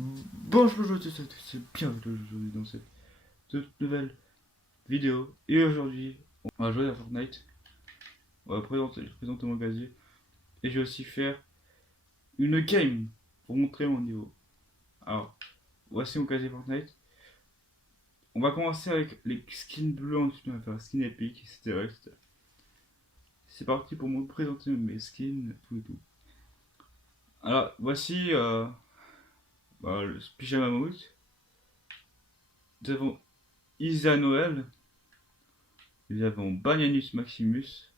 Bonjour à tous, c'est bienvenue aujourd'hui dans cette toute nouvelle vidéo. Et aujourd'hui, on va jouer à Fortnite. On va présenter mon casier. Et je vais aussi faire une game pour montrer mon niveau. Alors, voici mon casier Fortnite. On va commencer avec les skins bleus, ensuite on va faire skin épique, etc. C'est parti pour me présenter mes skins, tout et tout. Alors, voici le pyjama mousse. Nous avons Isa Noël. Nous avons Banianus Maximus.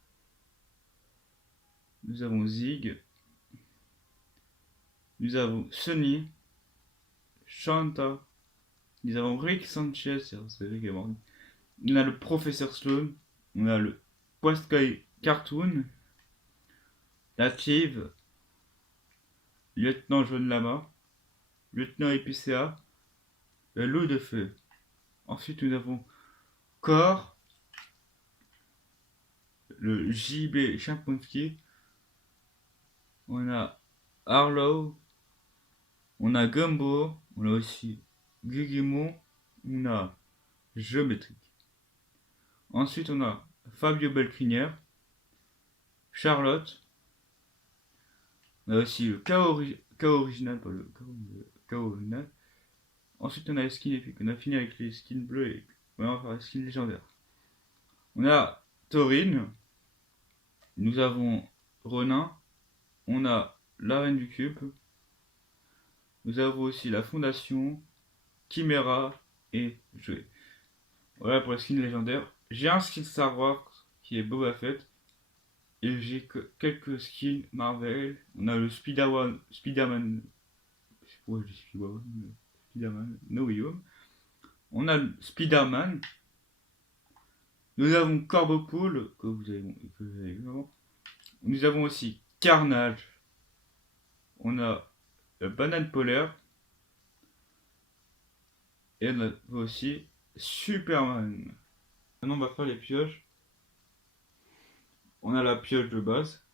Nous avons Zig. Nous avons Sunny. Shanta. Nous avons Rick Sanchez. C'est Rick est mort. On a le professeur Sloan. On a le Postkay Cartoon. La Five. Lieutenant Jaune Lama. Lieutenant Épicéa. Le loup de feu. Ensuite nous avons Cor. Le JB Chimpanski. On a Harlow. On a Gumbo. On a aussi Guigimon. On a Géométrique. Ensuite on a Fabio Belcrinière. Charlotte. On a aussi le KO original, pas le KO original. Ensuite on a les skins épiques. On a fini avec les skins bleus et on va faire les skins légendaires. On a Taurine. Nous avons Ronin. On a la Reine du Cube. Nous avons aussi la Fondation, Chimera et Jouet. Voilà pour les skins légendaires. J'ai un skin Star Wars qui est Boba Fett. Et j'ai quelques skins Marvel. On a le Spider-Man. Je sais pas pourquoi je dis Spider-Man No Way Home. On a le Spider-Man. Nous avons Corbopool, que vous avez vu avant. Nous avons aussi Carnage. On a la Banane Polaire. Et on a aussi Superman. Maintenant on va faire les pioches. On a la pioche de base.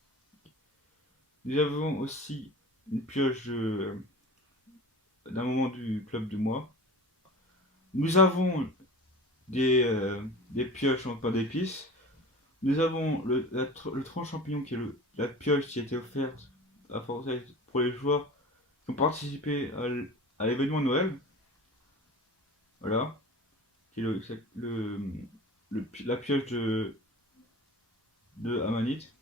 Nous avons aussi une pioche d'un moment du club du mois. Nous avons des pioches en pain d'épices. Nous avons le tronc champignon qui est la pioche qui a été offerte à Fortnite pour les joueurs qui ont participé à l'événement Noël. Voilà. Qui est la pioche de Amanite.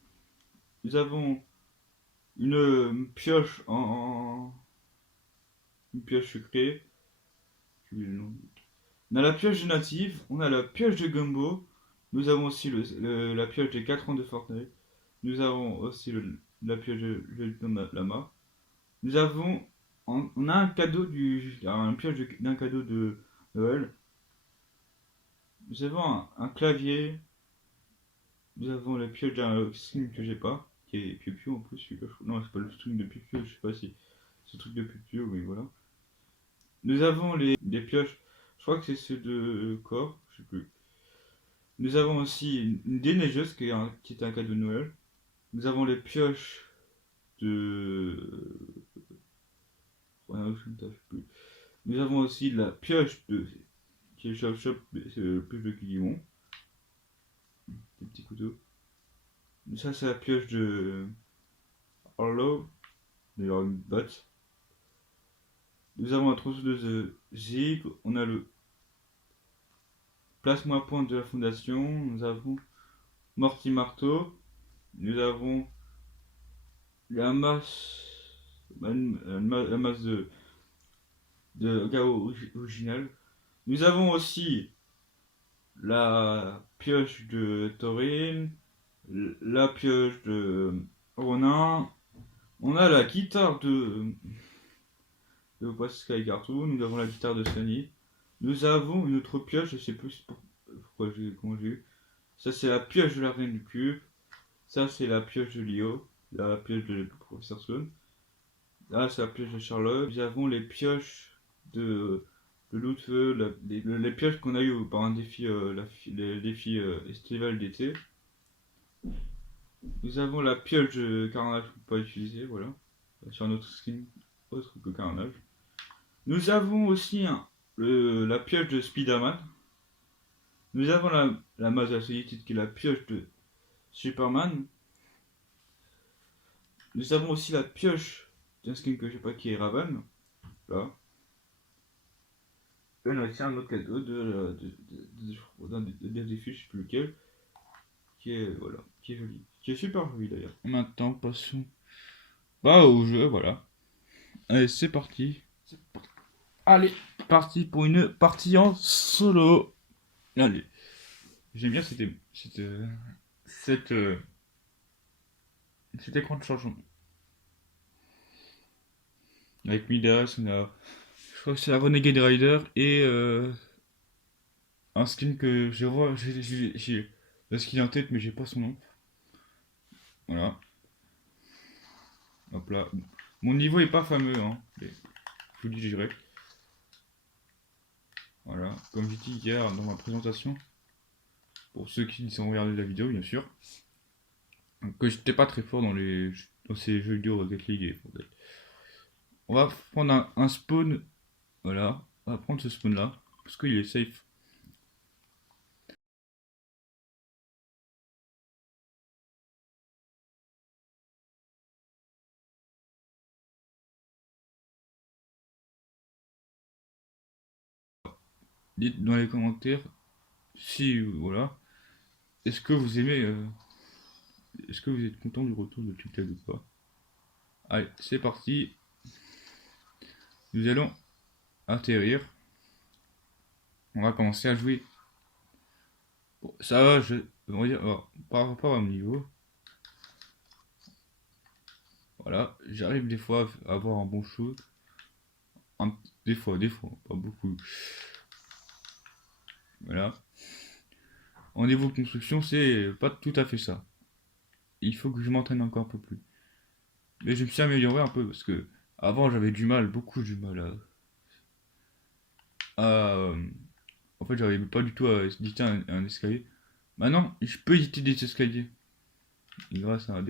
Nous avons une pioche une pioche sucrée. On a la pioche de Native, on a la pioche de Gumbo, nous avons aussi la pioche des 4 ans de Fortnite, nous avons aussi la pioche de Lama. Nous avons, on a un cadeau un pioche d'un cadeau de Noël. Nous avons un clavier. Nous avons la pioche d'un skin que j'ai pas, qui est Piu Piu en plus. Celui-là, non, c'est pas le truc de Piu Piu, je sais pas si c'est le truc de Piu Piu, mais voilà. Nous avons des pioches, je crois que c'est ceux de corps, je sais plus. Nous avons aussi une déneigeuse qui est un cadeau de Noël. Nous avons les pioches de. Nous avons aussi la pioche qui est Shop Shop, c'est le pioche de Guillemont. Des petits couteaux. Ça, c'est la pioche de Harlow, d'ailleurs une botte. Nous avons la tronçonneuse de Zig. On a le Place-moi point de la Fondation. Nous avons Morty Marteau. Nous avons la masse de Gao original. Nous avons aussi la pioche de Taurine, la pioche de Ronin. On a la guitare de Pascal Cartoon. Nous avons la guitare de Sunny. Nous avons une autre pioche, je sais plus comment j'ai eu. Ça c'est la pioche de la Reine du Cube. Ça c'est la pioche de Lio. La pioche de Professeur Sloan. Là c'est la pioche de Charlotte. Nous avons les pioches de l'eau de feu, les pioches qu'on a eu par un défi, les défis estival d'été. Nous avons la pioche de Carnage qu'on peut pas utiliser, voilà. Sur un autre skin autre que Carnage. Nous avons aussi la pioche de Spider-Man. Nous avons la Master United qui est la pioche de Superman. Nous avons aussi la pioche d'un skin que je sais pas qui est Raven. Là. Et on a aussi un autre cadeau d'un des fiches, je sais plus lequel. Qui est, voilà, qui est joli. Qui est super joli d'ailleurs. Maintenant, passons au jeu, voilà. Allez, c'est parti. Allez, parti pour une partie en solo. Allez. J'aime bien cette, cet écran de changement. Avec Midas, on a. Je crois que c'est la Renegade Rider et un skin que je vois. J'ai le skin en tête, mais j'ai pas son nom. Voilà. Hop là. Mon niveau est pas fameux, hein. Mais je vous le dis direct. Voilà. Comme j'ai dit hier dans ma présentation. Pour ceux qui ont regardé la vidéo, bien sûr. Que j'étais pas très fort dans ces jeux vidéo Rocket League et Fortnite. On va prendre un spawn. Voilà. On va prendre ce spawn là. Parce qu'il est safe. Dites dans les commentaires si, voilà. Est-ce que vous aimez. Est-ce que vous êtes content du retour de TikTok ou pas? Allez, c'est parti. Nous allons atterrir. On va commencer à jouer. Bon, ça va, on va dire, alors, par rapport à mon niveau. Voilà, j'arrive des fois à avoir un bon shoot. Des fois, pas beaucoup. Voilà. En niveau construction, c'est pas tout à fait ça. Il faut que je m'entraîne encore un peu plus. Mais je me suis amélioré un peu parce que avant j'avais du mal, beaucoup du mal en fait, j'arrivais pas du tout à éditer un escalier. Maintenant, je peux éditer des escaliers grâce à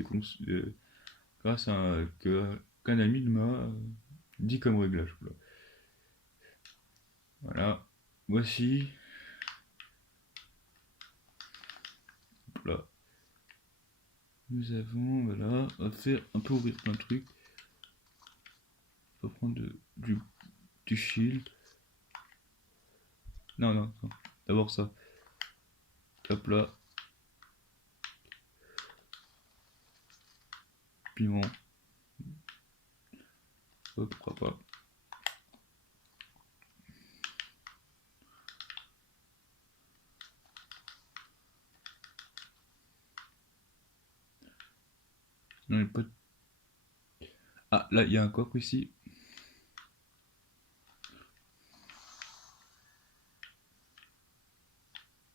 grâce à qu'un ami m'a dit comme réglage. Voilà. Voilà. Voici. Voilà. Nous avons, voilà, on va faire un peu ouvrir plein de trucs. On va prendre du shield. Non, non, non. D'abord ça. Hop là. Piment. Hop, pourquoi pas. Non, il n'y a pas de... Ah, là, il y a un coffre ici.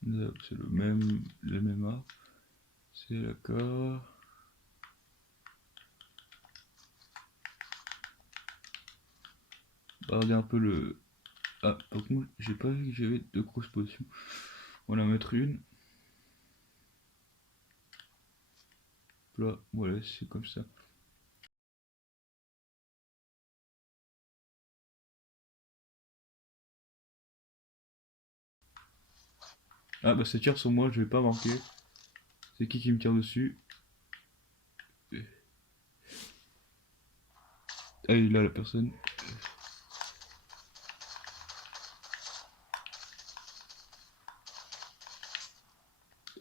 C'est le même art. C'est d'accord. Regardez un peu le... Ah, par contre, j'ai pas vu que j'avais de grosses potions. On va en mettre une. Là, voilà, c'est comme ça. Ah bah ça tire sur moi, je vais pas manquer. C'est qui me tire dessus? Ah, il est là la personne.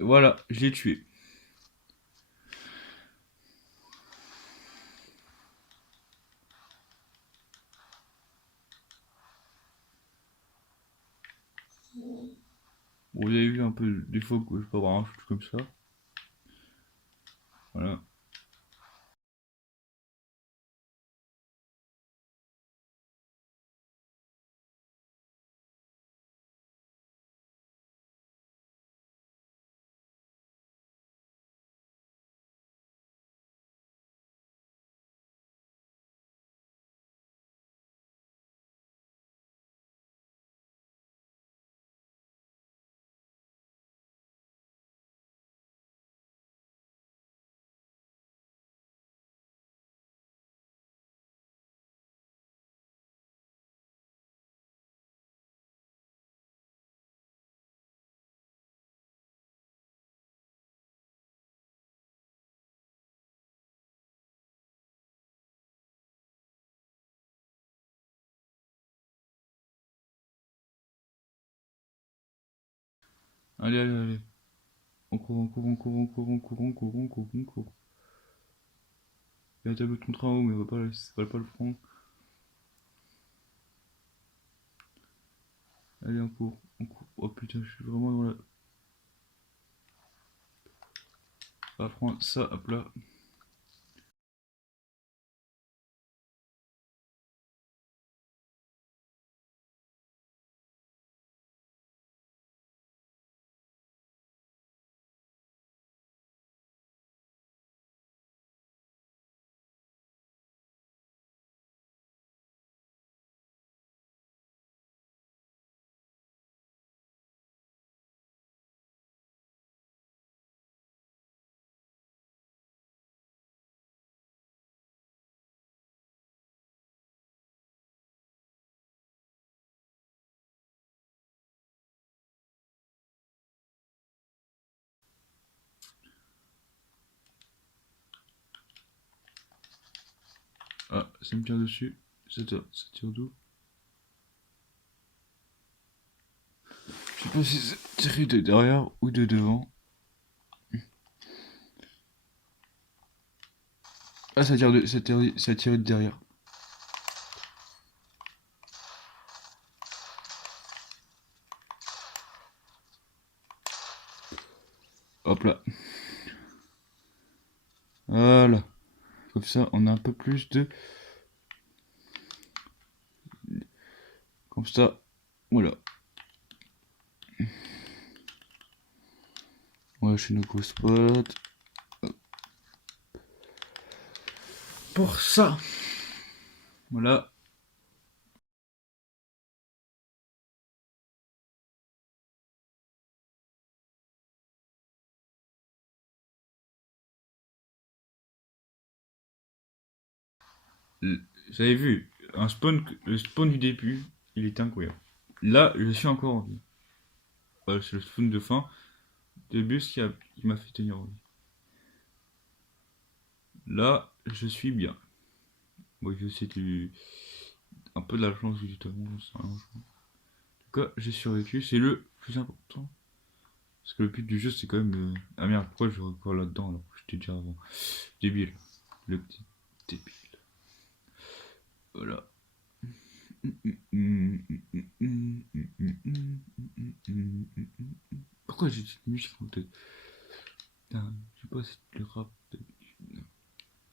Voilà, je l'ai tué. Bon, vous avez vu un peu des fois que je peux avoir un shoot comme ça. Voilà. Allez, allez, allez. On court, on court, on court, on court, on court, on court, on court, on court. Il y a un tableau de contrat en haut, mais on va pas le prendre. Allez, on court, on court. Oh putain, je suis vraiment dans la... On va prendre ça, hop là. Ah, ça me tire dessus. Ça tire d'où? Je sais pas si c'est tiré de derrière ou de devant. Ah, ça tire de derrière. Hop là. Voilà. Comme ça, on a un peu plus de... Comme ça. Voilà. Ouais, chez nos gros spots. Pour ça. Voilà. J'avais vu un spawn, le spawn du début, il était incroyable. Là, je suis encore en vie. Voilà, c'est le spawn de fin. Début, qui m'a fait tenir en vie. Là, je suis bien. Bon, c'était un peu de la chance du temps. En tout cas, j'ai survécu, c'est le plus important. Parce que le but du jeu, c'est quand même... Ah merde, pourquoi je suis encore là-dedans alors que j'étais déjà avant. Débile. Le petit débile. Voilà. Pourquoi j'ai cette musique en tête? Putain, je sais pas si c'est le rap d'habitude.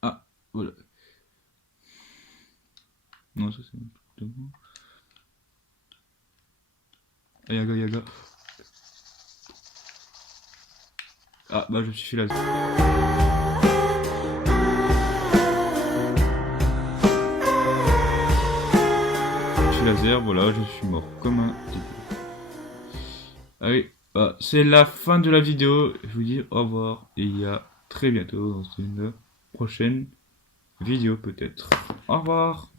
Ah, voilà. Non, ça c'est un truc de moi. Ah, Yaga, Yaga. Ah, bah je suis là. Je suis laser, voilà, je suis mort comme un débile. Allez, bah, c'est la fin de la vidéo. Je vous dis au revoir et à très bientôt dans une prochaine vidéo peut-être. Au revoir.